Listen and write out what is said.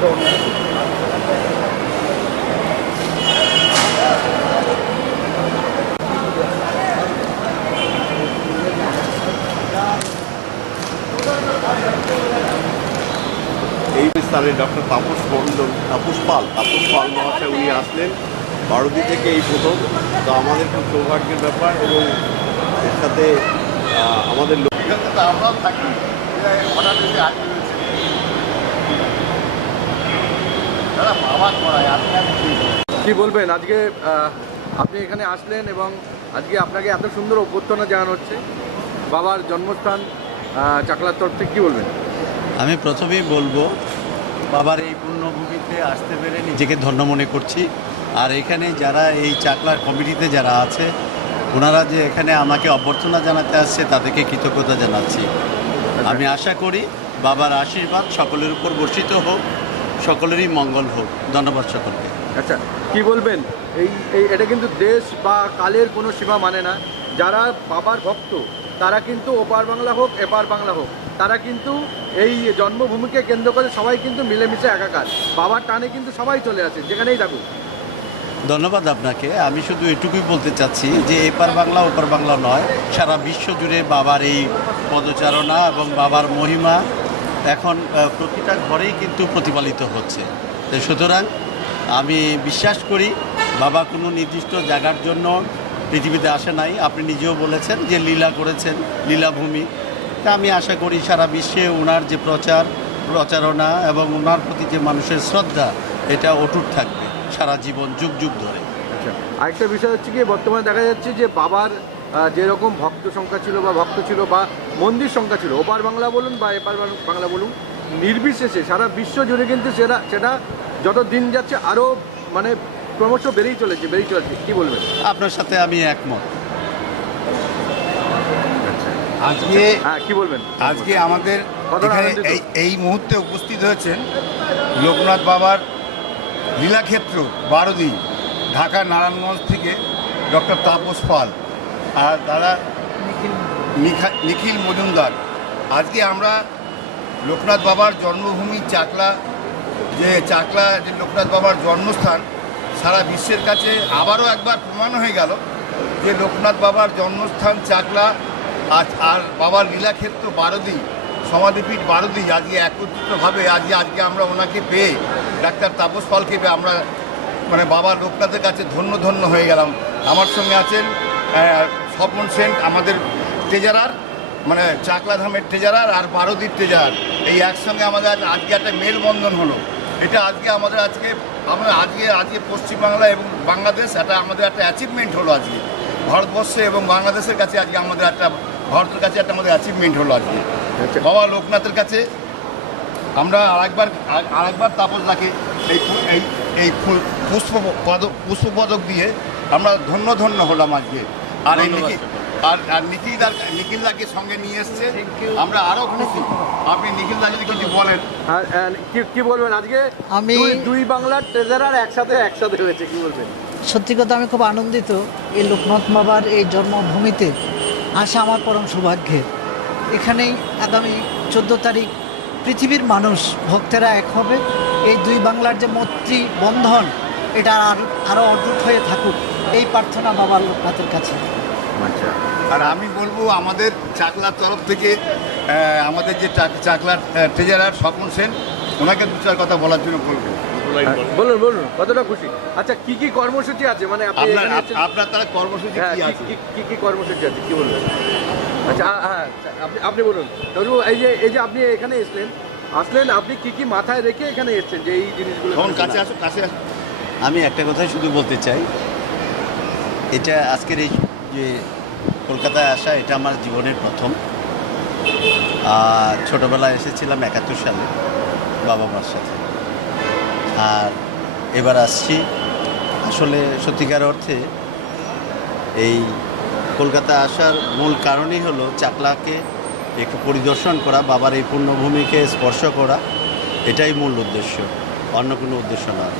এই স্থানে ডক্টর তাপস মণ্ডল, তাপস পাল তাপস পাল মহাশয় উনি আসলেন বারোদি থেকে এই প্রথম। তো আমাদের খুব সৌভাগ্যের ব্যাপার এবং এর সাথে আমাদের লোক আমরাও থাকি। কি বলবেন? আজকে আপনি এখানে আসলেন এবং আজকে আপনাকে এত সুন্দর অভ্যর্থনা জানানো হচ্ছে। বাবার জন্মস্থান চাকলার তরফ থেকে কী বলবেন? আমি প্রথমেই বলব, বাবার এই পুণ্যভূমিতে আসতে পেরে নিজেকে ধন্য মনে করছি। আর এখানে যারা এই চাকলার কমিটিতে যারা আছে, ওনারা যে এখানে আমাকে অভ্যর্থনা জানাতে আসছে, তাদেরকে কৃতজ্ঞতা জানাচ্ছি। আমি আশা করি, বাবার আশীর্বাদ সকলের উপর বর্ষিত হোক। সকলেরই মঙ্গল হোক। ধন্যবাদ সকলকে। আচ্ছা কি বলবেন? এই এই এটা কিন্তু দেশ বা কালের কোনো সীমা মানে না। যারা বাবার ভক্ত তারা কিন্তু ওপার বাংলা হোক এপার বাংলা হোক তারা কিন্তু এই জন্মভূমিকে কেন্দ্র করে সবাই কিন্তু মিলেমিশে একাকার। বাবার টানে কিন্তু সবাই চলে আসে যেখানেই থাকুক। ধন্যবাদ আপনাকে। আমি শুধু এটুকুই বলতে চাচ্ছি যে এপার বাংলা ওপার বাংলা নয় সারা বিশ্ব জুড়ে বাবার এই পদচারণা এবং বাবার মহিমা এখন প্রতিটা ঘরেই কিন্তু প্রতিপালিত হচ্ছে। সুতরাং আমি বিশ্বাস করি, বাবা কোনো নির্দিষ্ট জায়গার জন্য পৃথিবীতে আসে নাই। আপনি নিজেও বলেছেন যে লীলা করেছেন, লীলাভূমি। তা আমি আশা করি সারা বিশ্বে ওনার যে প্রচার, প্রচারণা এবং ওনার প্রতি যে মানুষের শ্রদ্ধা, এটা অটুট থাকবে সারা জীবন, যুগ যুগ ধরে। আচ্ছা আরেকটা বিষয় হচ্ছে কি, বর্তমানে দেখা যাচ্ছে যে বাবার যেরকম ভক্ত সংখ্যা ছিল বা ভক্ত ছিল বা মন্দির সংখ্যা ছিল ওপার বাংলা বলুন বা এপার বাংলা বলুন নির্বিশেষে সারা বিশ্ব জুড়ে কিন্তু সেটা সেটা যত দিন যাচ্ছে আরও মানে ক্রমশ বেড়েই চলেছে বেড়েই চলেছে। কী বলবেন? আপনার সাথে আমি একমত। আজকে হ্যাঁ কী বলবেন? আজকে আমাদের এই মুহূর্তে উপস্থিত হয়েছেন লোকনাথ বাবার লীলাক্ষেত্র বারোদি ঢাকা নারায়ণগঞ্জ থেকে ডক্টর তাপস পাল। আর নিখা- নিখিল মজুমদার। আজকে আমরা লোকনাথ বাবার জন্মভূমি চাকলা, যে চাকলা, যে লোকনাথ বাবার জন্মস্থান, সারা বিশ্বের কাছে আবারও একবার প্রমাণ হয়ে গেল যে লোকনাথ বাবার জন্মস্থান চাকলা আজ আর বাবার লীলাক্ষেত্র বারদি, সমাধিপীঠ বারদি আজকে একত্রিতভাবে আজকে আজকে আমরা ওনাকে পেয়ে ডাক্তার তাপস পালকে পেয়ে আমরা মানে বাবা লোকনাথের কাছে ধন্য ধন্য হয়ে গেলাম। আমার সঙ্গে আছেন স্বপন সেন আমাদের ট্রেজারার মানে চাকলাধামের ট্রেজারার আর বারোদির ট্রেজারার এই একসঙ্গে আমাদের আজ- আজকে একটা মেলবন্ধন হলো। এটা আজকে আমাদের আজকে আমরা আজকে আজকে পশ্চিমবাংলা এবং বাংলাদেশ এটা আমাদের একটা অ্যাচিভমেন্ট হলো আজকে। ভারতবর্ষে এবং বাংলাদেশের কাছে আজকে আমাদের একটা ভারতের কাছে একটা আমাদের অ্যাচিভমেন্ট হলো আজকে। আচ্ছা। বাবা লোকনাথের কাছে আমরা আরেকবার আর- তাপস তাপসদাকে এই এই এই পুষ্প পদক পুষ্প পদক দিয়ে আমরা ধন্য ধন্য হলাম আজকে। আর আর আর নিখিলদার নিখিলদাকে সঙ্গে নিয়ে এসছে। আমরা আরও খুশি। আপনি নিখিলদা যদি কিছু বলেন। কি কি বলবেন আজকে? আমি- দুই- দুই বাংলার ট্রেজারার একসাথে একসাথে হয়েছে কি বলবেন? সত্যি কথা আমি খুব আনন্দিত এই লোকনাথ বাবার এই জন্মভূমিতে আসা আমার পরম সৌভাগ্যের এখানেই আগামী চোদ্দ তারিখ পৃথিবীর মানুষ ভক্তেরা এক হবে। এই দুই বাংলার যে মৈত্রী বন্ধন এটা আর আরও অটুট হয়ে থাকুক। এই প্রার্থনা বাবার লোকনাথের কাছে। আচ্ছা। আর আমি বলব আমাদের চাকলার তরফ থেকে আমাদের যে চাকলার ট্রেজারার স্বপন সেন ওনাকে দু চার কথা বলার জন্য বলব। বলুন বলুন কতটা খুশি? আচ্ছা কি কি কর্মসূচি আছে? মানে আপনার আপনার তারা কর্মসূচি হ্যাঁ, কি কি- আছে? কি- কি কর্মসূচি আছে? কি বলবেন? আচ্ছা হ্যাঁ আচ্ছা, আপনি আপনি বলুন। তবু এই যে এই যে আপনি এখানে এসলেন আসলেন আপনি কি কি মাথায় রেখে এখানে এসেছেন যে এই জিনিসগুলো কাছে আসো কাছে আসো আমি একটা কথাই শুধু বলতে চাই এটা আজকের এই যে কলকাতায় আসা, এটা আমার জীবনের প্রথম। আর ছোটোবেলায় এসেছিলাম একাত্তর সালে বাবা মার সাথে। আর এবার আসছি আসলে সত্যিকার অর্থে এই কলকাতা আসার মূল কারণই হলো চাকলাকে একটু পরিদর্শন করা, বাবার এই পুণ্যভূমিকে স্পর্শ করা। এটাই মূল উদ্দেশ্য, অন্য কোনো উদ্দেশ্য নয়